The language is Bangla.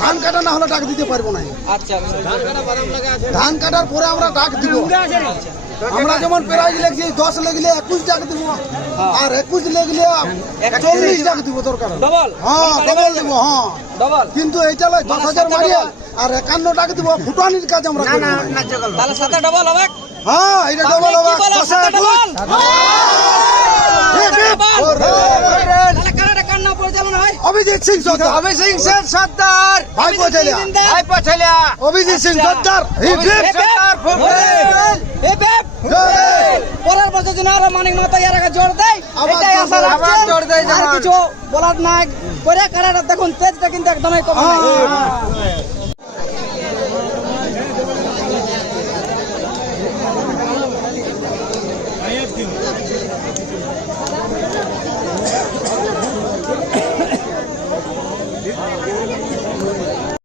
ধান কাটা না হলে ডাক দিতে পারবো না। আচ্ছা আচ্ছা ধান কাটার পরে আমরা ডাক দিব। আমরা যেমন প্রাইজ লেগছি 10 লেগলে 21 ডাক দিব, আর 21 লেগলে 40 ডাক দিব দরকার। ডবল হ্যাঁ ডবল দিব। হ্যাঁ ডবল কিন্তু এইটা 10,000 মারিয়ে আর 51 টাকা দিব, ফুটানির কাজ আমরা করব। তাহলে সাথে ডবল হবে। হ্যাঁ এটা ডবল হবে। তাহলে কারাটা কার নাম পরিচালনা হয়? অভিজিৎ সিং সর্দার। অভিজিৎ সিং সর্দার ভাই পৌঁছাইলা। ভাই পছলিয়া অভিজিৎ সিং সর্দার। হিপ হিপ সর্দার পরের বছর যেন আরো মানিক মাতা এর আগে জোর দেয়, এটাই আশা রাখছি। জোর দেয় আর কিছু বলার নাই। পরে কারাটা দেখুন তেজটা কিন্তু একদমই কম নাই।